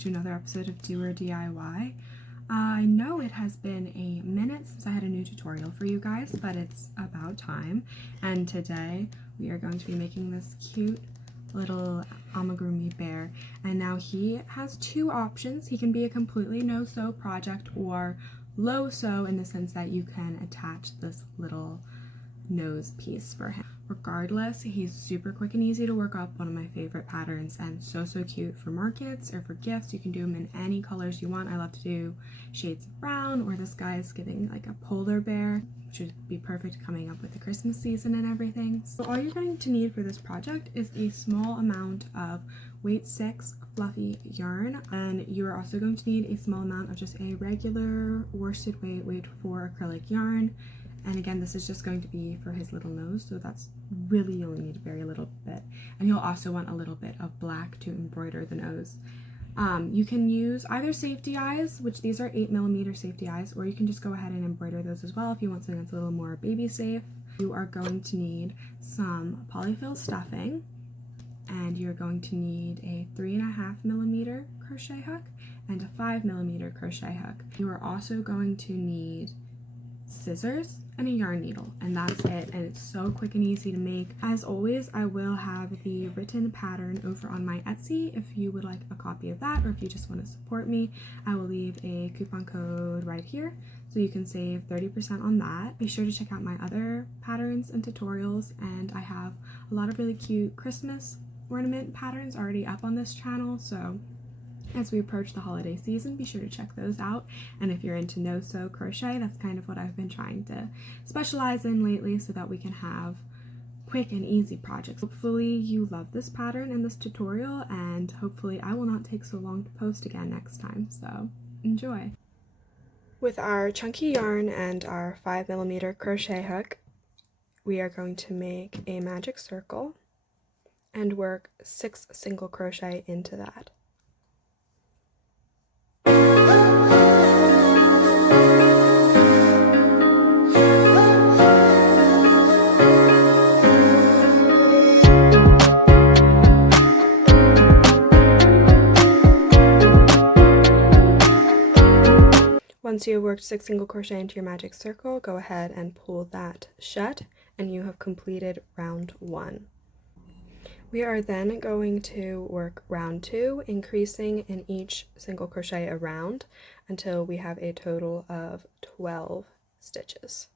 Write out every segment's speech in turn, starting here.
to another episode of Do or DIY. I know it has been a minute since I had a new tutorial for you guys, but it's about time. And today we are going to be making this cute little amigurumi bear. And now he has two options. He can be a completely no-sew project or low-sew in the sense that you can attach this little nose piece for him. Regardless, he's super quick and easy to work up, one of my favorite patterns, and so cute for markets or for gifts. You can do them in any colors you want. I love to do shades of brown, or this guy is giving like a polar bear, which would be perfect coming up with the Christmas season and everything. So all you're going to need for this project is a small amount of weight 6 fluffy yarn, and you are also going to need a small amount of just a regular worsted weight 4 acrylic yarn. And again, this is just going to be for his little nose, so that's really, you only need a very little bit. And you'll also want a little bit of black to embroider the nose. You can use either safety eyes, which these are 8mm safety eyes, or you can just go ahead and embroider those as well if you want something that's a little more baby safe. You are going to need some polyfill stuffing, and you're going to need a 3.5mm crochet hook and a 5mm crochet hook. You are also going to need scissors and a yarn needle, and that's it. And it's so quick and easy to make. As always, I will have the written pattern over on my Etsy if you would like a copy of that, or if you just want to support me. I will leave a coupon code right here so you can save 30% on that. Be sure to check out my other patterns and tutorials, and I have a lot of really cute Christmas ornament patterns already up on this channel, so as we approach the holiday season, be sure to check those out. And if you're into no-sew crochet, that's kind of what I've been trying to specialize in lately so that we can have quick and easy projects. Hopefully you love this pattern and this tutorial, and hopefully I will not take so long to post again next time, so enjoy. With our chunky yarn and our 5mm crochet hook, we are going to make a magic circle and work 6 single crochet into that. Once you have worked 6 single crochet into your magic circle, go ahead and pull that shut, and you have completed round 1. We are then going to work round 2, increasing in each single crochet a round until we have a total of 12 stitches.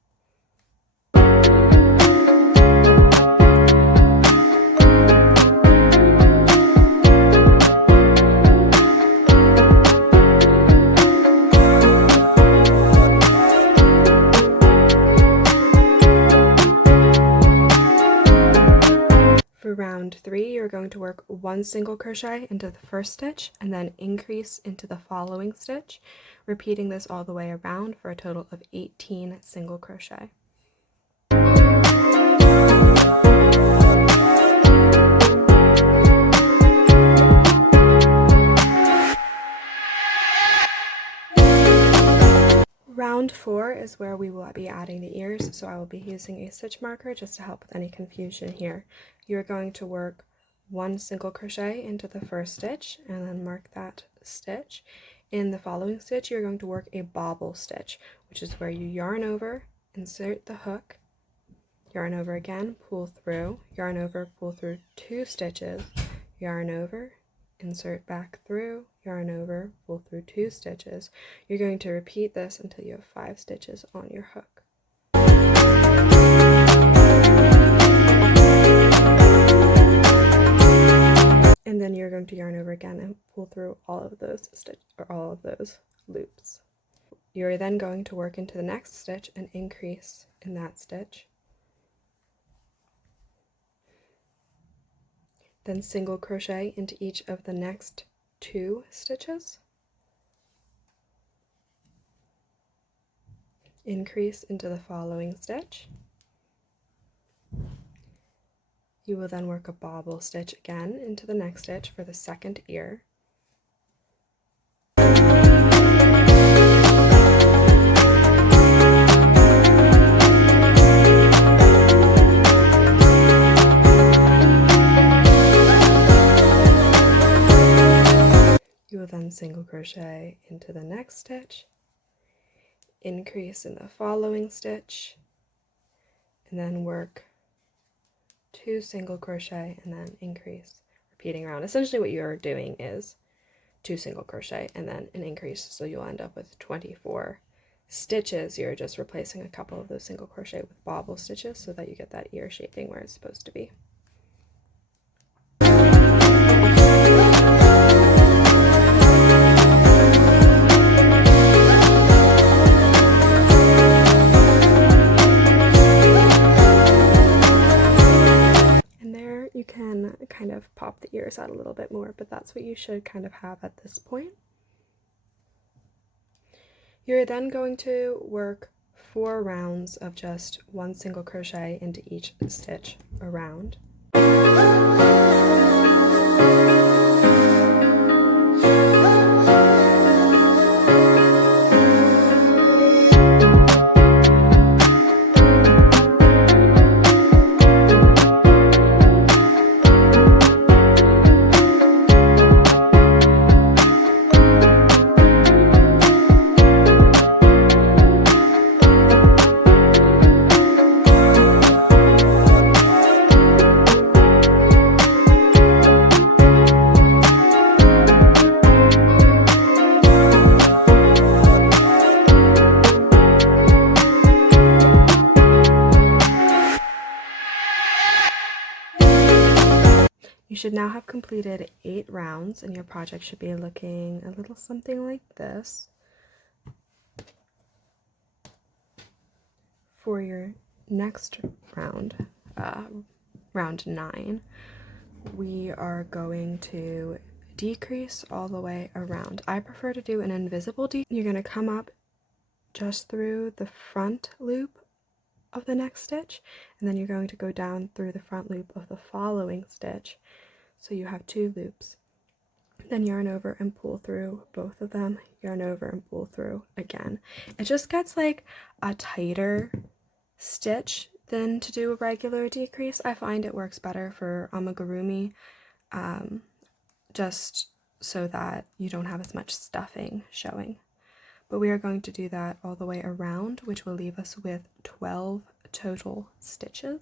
For round 3, you're going to work 1 single crochet into the first stitch and then increase into the following stitch, repeating this all the way around for a total of 18 single crochet. Round 4 is where we will be adding the ears, so I will be using a stitch marker just to help with any confusion here. You're going to work 1 single crochet into the first stitch and then mark that stitch. In the following stitch, you're going to work a bobble stitch, which is where you yarn over, insert the hook, yarn over again, pull through, yarn over, pull through 2 stitches, yarn over, insert back through, yarn over, pull through 2 stitches. You're going to repeat this until you have 5 stitches on your hook. And then you're going to yarn over again and pull through all of those loops. You're then going to work into the next stitch and increase in that stitch. Then single crochet into each of the next 2 stitches. Increase into the following stitch. You will then work a bobble stitch again into the next stitch for the second ear. You will then next stitch, increase in the following stitch, and then work 2 single crochet and then increase, repeating around. Essentially what you're doing is 2 single crochet and then an increase, so you'll end up with 24 stitches. You're just replacing a couple of those single crochet with bobble stitches so that you get that ear shaping where it's supposed to be. You can kind of pop the ears out a little bit more, but that's what you should kind of have at this point. You're then going to work 4 rounds of just 1 single crochet into each stitch around. You should now have completed 8 rounds, and your project should be looking a little something like this. For your next round, round 9, we are going to decrease all the way around. I prefer to do an invisible decrease. You're going to come up just through the front loop of the next stitch, and then you're going to go down through the front loop of the following stitch. So you have 2 loops. Then yarn over and pull through both of them, yarn over and pull through again. It just gets like a tighter stitch than to do a regular decrease. I find it works better for amigurumi, just so that you don't have as much stuffing showing. But we are going to do that all the way around, which will leave us with 12 total stitches.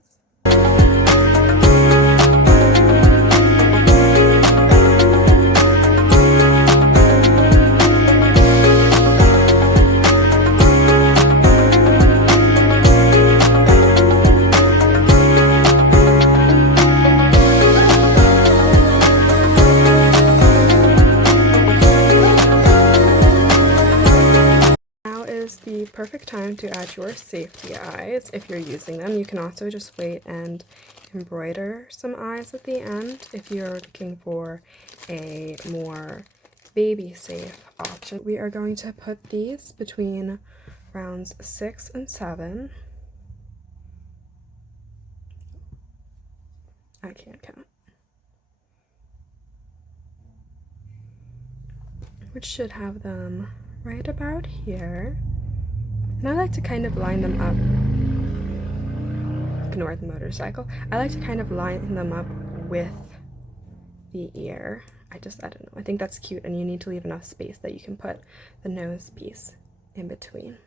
The perfect time to add your safety eyes if you're using them. You can also just wait and embroider some eyes at the end if you're looking for a more baby safe option. We are going to put these between rounds 6 and 7. I can't count. Which should have them right about here. And I like to kind of line them up. Ignore the motorcycle. I like to kind of line them up with the ear. I don't know. I think that's cute, and you need to leave enough space that you can put the nose piece in between.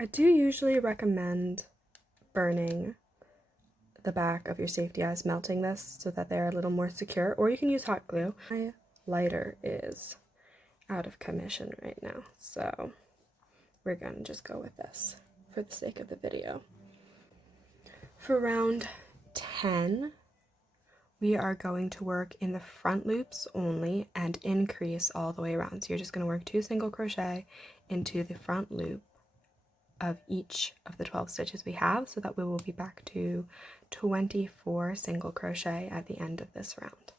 I do usually recommend burning the back of your safety eyes, melting this so that they're a little more secure, or you can use hot glue. My lighter is out of commission right now, so we're gonna just go with this for the sake of the video. For round 10, we are going to work in the front loops only and increase all the way around. So you're just going to work 2 single crochet into the front loop of each of the 12 stitches we have, so that we will be back to 24 single crochet at the end of this round.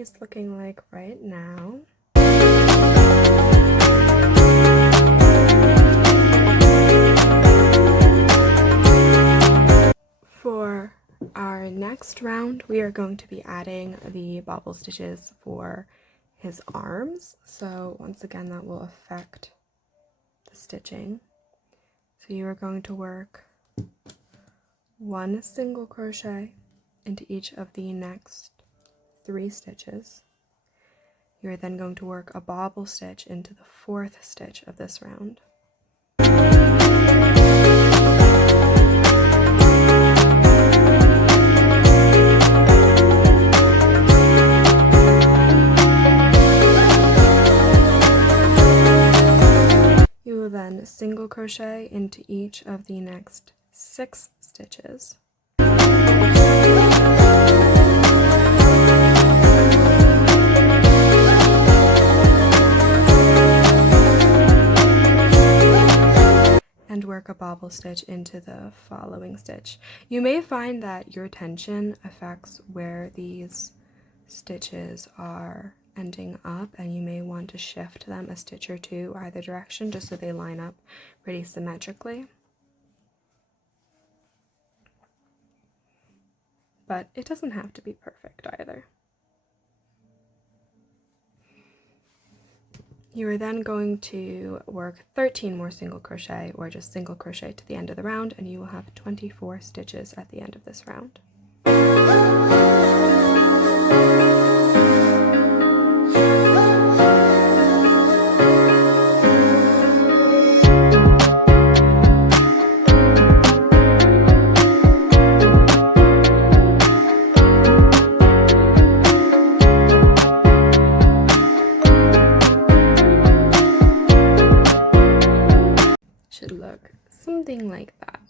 he's looking like right now. For our next round, we are going to be adding the bobble stitches for his arms. So once again, that will affect the stitching. So you are going to work 1 single crochet into each of the next 3 stitches. You are then going to work a bobble stitch into the 4th stitch of this round. You will then single crochet into each of the next 6 stitches. And work a bobble stitch into the following stitch. You may find that your tension affects where these stitches are ending up, and you may want to shift them a stitch or 2 either direction just so they line up pretty symmetrically. But it doesn't have to be perfect either. You are then going to work 13 more single crochet, or just single crochet to the end of the round, and you will have 24 stitches at the end of this round. Look something like that.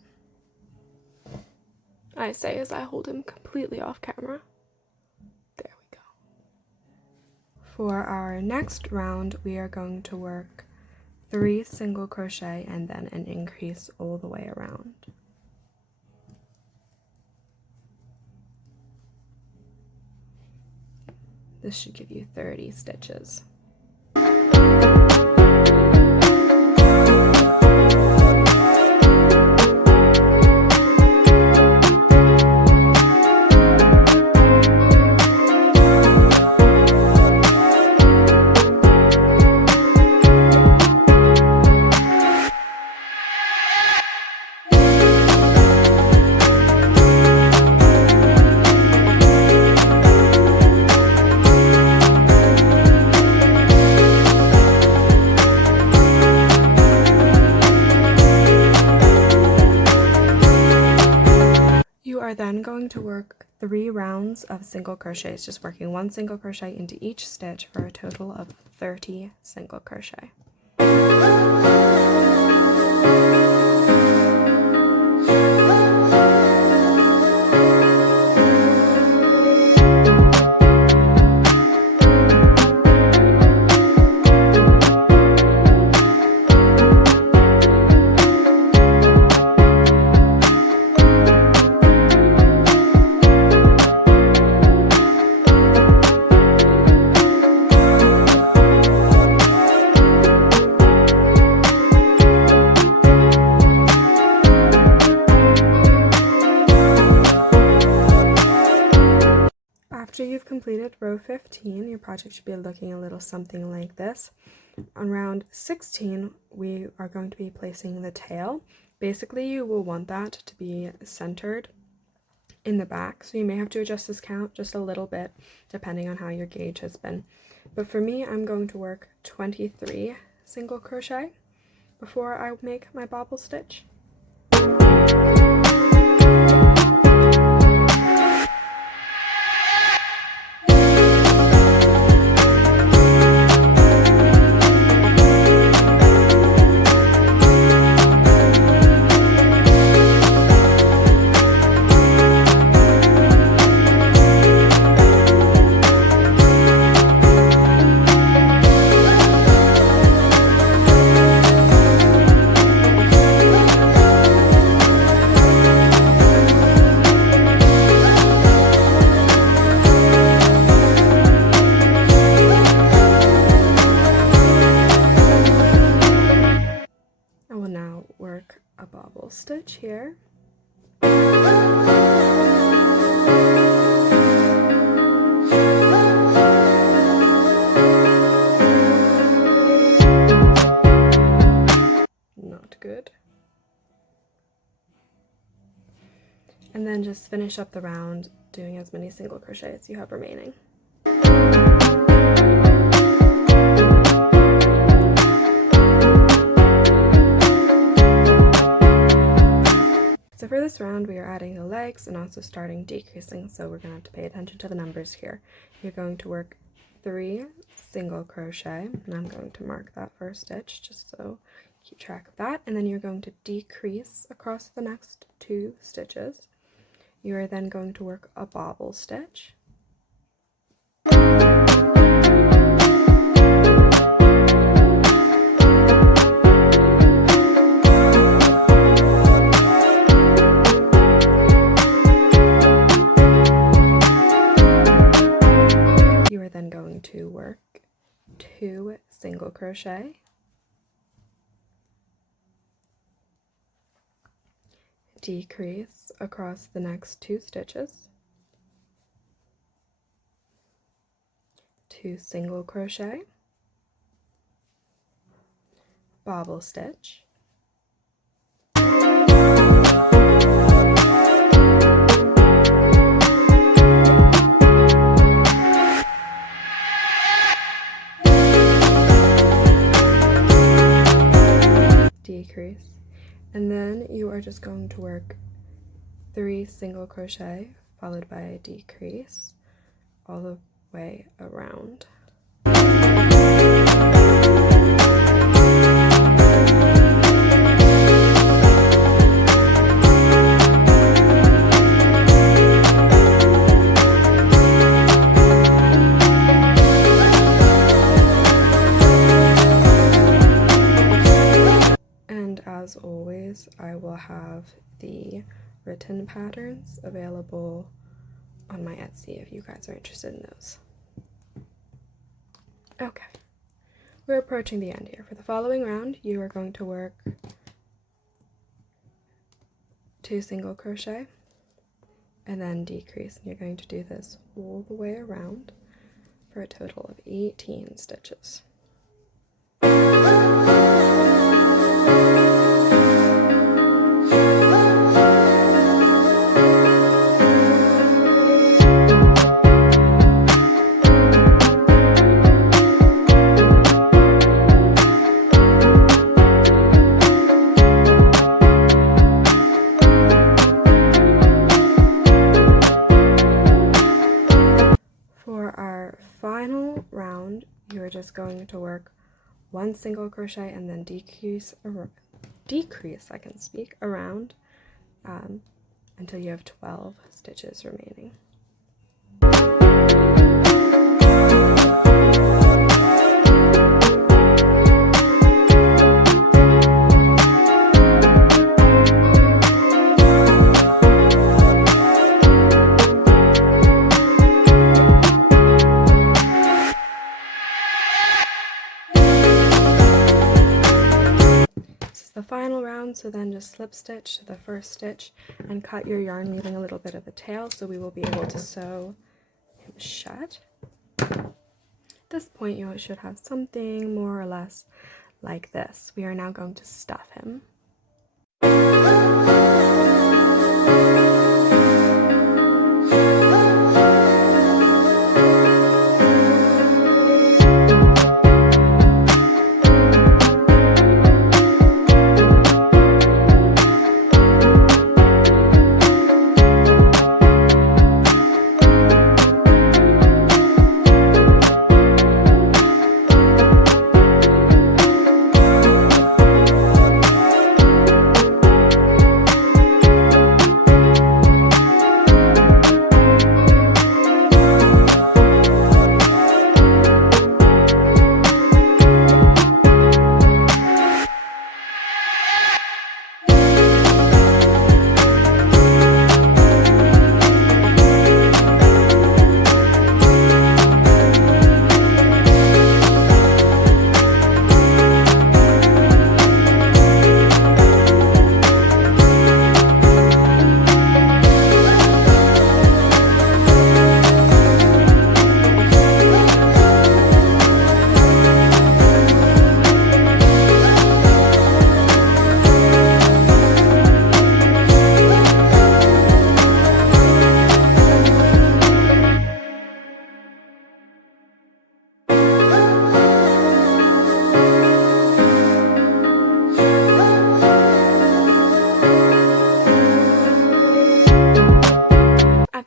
I say as I hold him completely off camera. There we go. For our next round, we are going to work 3 single crochet and then an increase all the way around. This should give you 30 stitches. Are then going to work 3 rounds of single crochets, just working 1 single crochet into each stitch for a total of 30 single crochet. After you've completed row 15, your project should be looking a little something like this. On round 16, we are going to be placing the tail. Basically, you will want that to be centered in the back, so you may have to adjust this count just a little bit depending on how your gauge has been. But for me, I'm going to work 23 single crochet before I make my bobble stitch. here. Not good. And then just finish up the round doing as many single crochets as you have remaining. So for this round, we are adding the legs and also starting decreasing, so we're going to have to pay attention to the numbers here. You're going to work 3 single crochet, and I'm going to mark that first stitch just so keep track of that, and then you're going to decrease across the next 2 stitches. You are then going to work a bobble stitch. You are then going to work 2 single crochet, decrease across the next 2 stitches, 2 single crochet, bobble stitch, decrease, and then you are just going to work 3 single crochet followed by a decrease all the way around. And as always, I will have the written patterns available on my Etsy if you guys are interested in those. Okay, we're approaching the end here. For the following round, you are going to work 2 single crochet and then decrease, and you're going to do this all the way around for a total of 18 stitches. Just going to work 1 single crochet and then decrease around until you have 12 stitches remaining. The final round, so then just slip stitch to the first stitch and cut your yarn, leaving a little bit of a tail so we will be able to sew him shut. At this point, you should have something more or less like this. We are now going to stuff him.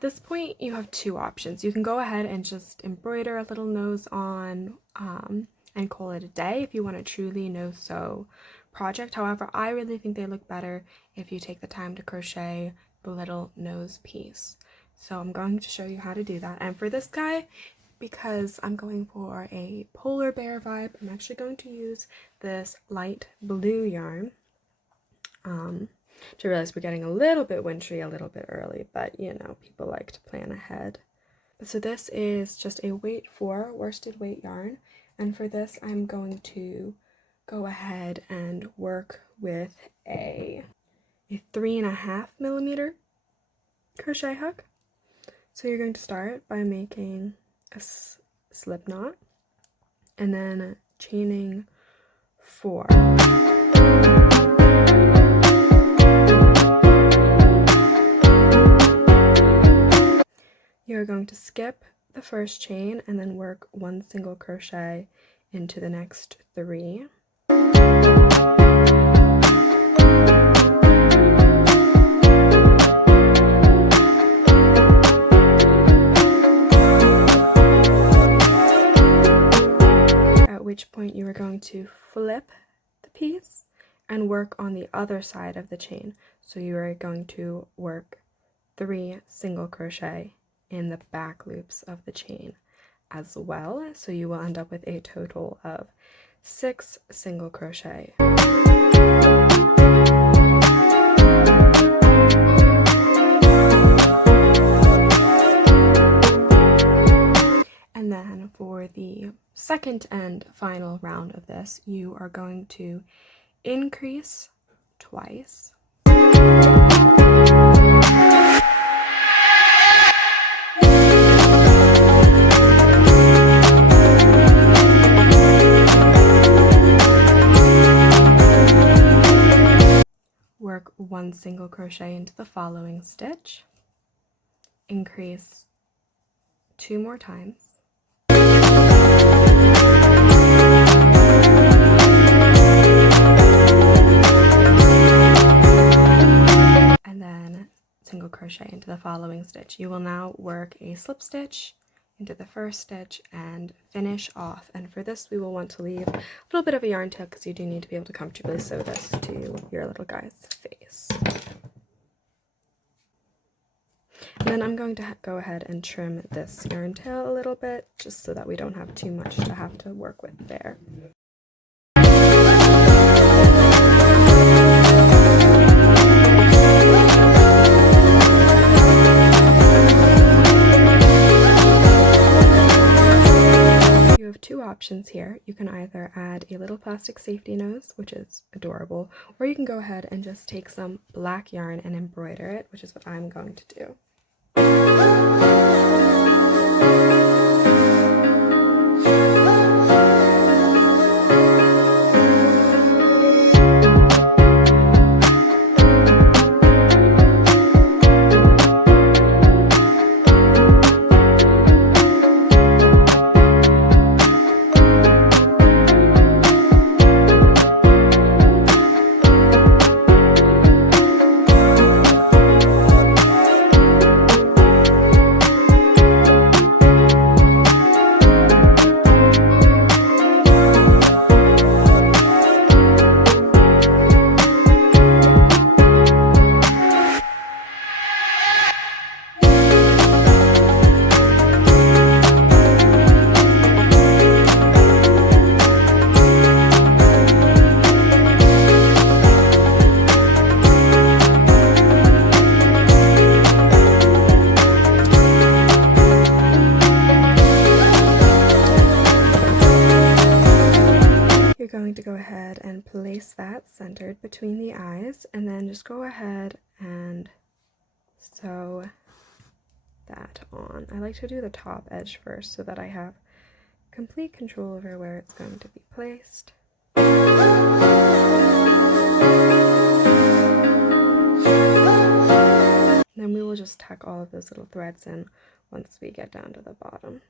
this point, you have two options. You can go ahead and just embroider a little nose on and call it a day if you want a truly no-sew project. However, I really think they look better if you take the time to crochet the little nose piece. So I'm going to show you how to do that. And for this guy, because I'm going for a polar bear vibe, I'm actually going to use this light blue yarn. To realize we're getting a little bit wintry a little bit early, but you know, people like to plan ahead. So this is just a weight 4 worsted weight yarn, and for this I'm going to go ahead and work with a 3.5 millimeter crochet hook. So you're going to start by making a slip knot and then chaining 4. You're going to skip the first chain and then work 1 single crochet into the next 3. At which point you are going to flip the piece and work on the other side of the chain. So you are going to work 3 single crochet in the back loops of the chain as well, so you will end up with a total of 6 single crochet. And then for the second and final round of this, you are going to increase twice. Work 1 single crochet into the following stitch, increase 2 more times, and then single crochet into the following stitch. You will now work a slip stitch into the first stitch and finish off. And for this we will want to leave a little bit of a yarn tail because you do need to be able to comfortably sew this to your little guy's face. And then I'm going to go ahead and trim this yarn tail a little bit just so that we don't have too much to have to work with there. You have 2 options here. You can either add a little plastic safety nose, which is adorable, or you can go ahead and just take some black yarn and embroider it, which is what I'm going to do. Going to go ahead and place that centered between the eyes, and then just go ahead and sew that on. I like to do the top edge first so that I have complete control over where it's going to be placed. Then we will just tuck all of those little threads in once we get down to the bottom.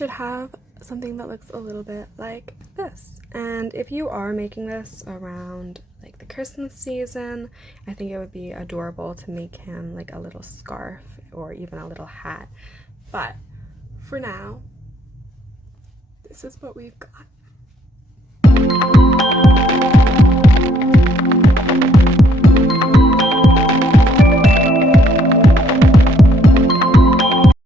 should have something that looks a little bit like this. And if you are making this around like the Christmas season, I think it would be adorable to make him like a little scarf or even a little hat. But for now, this is what we've got.